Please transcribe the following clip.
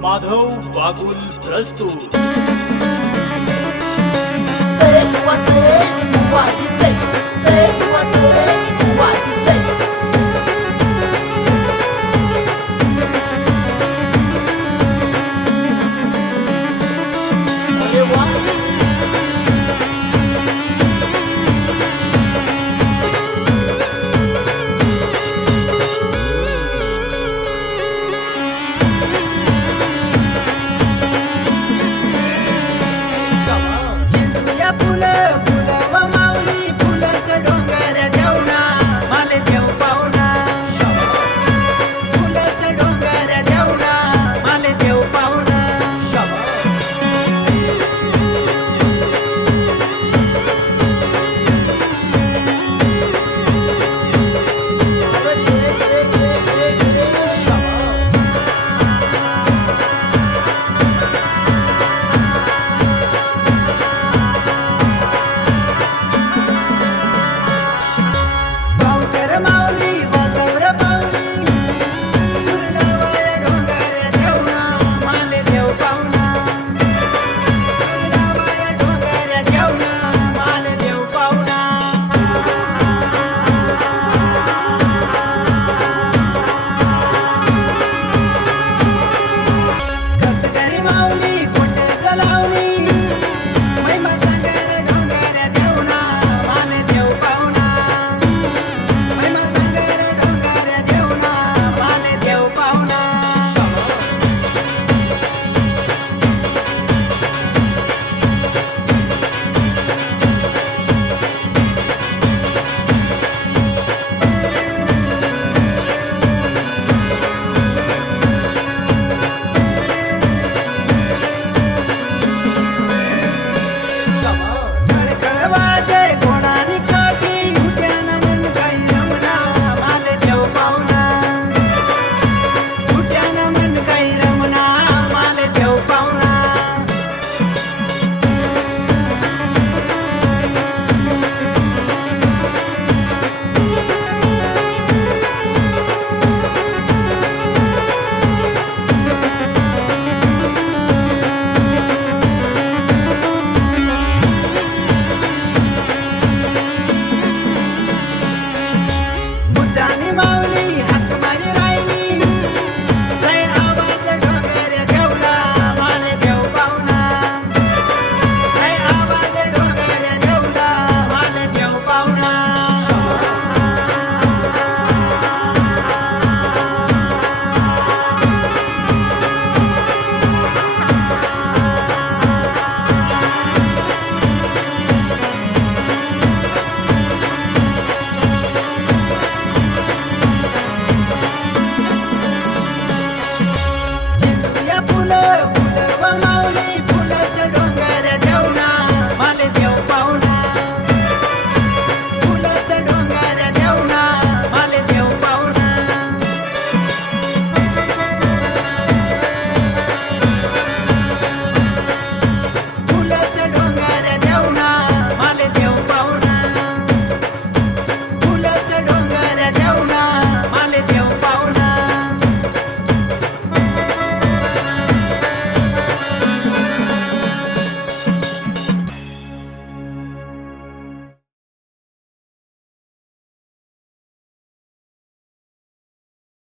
माधव बागुल प्रस्तुत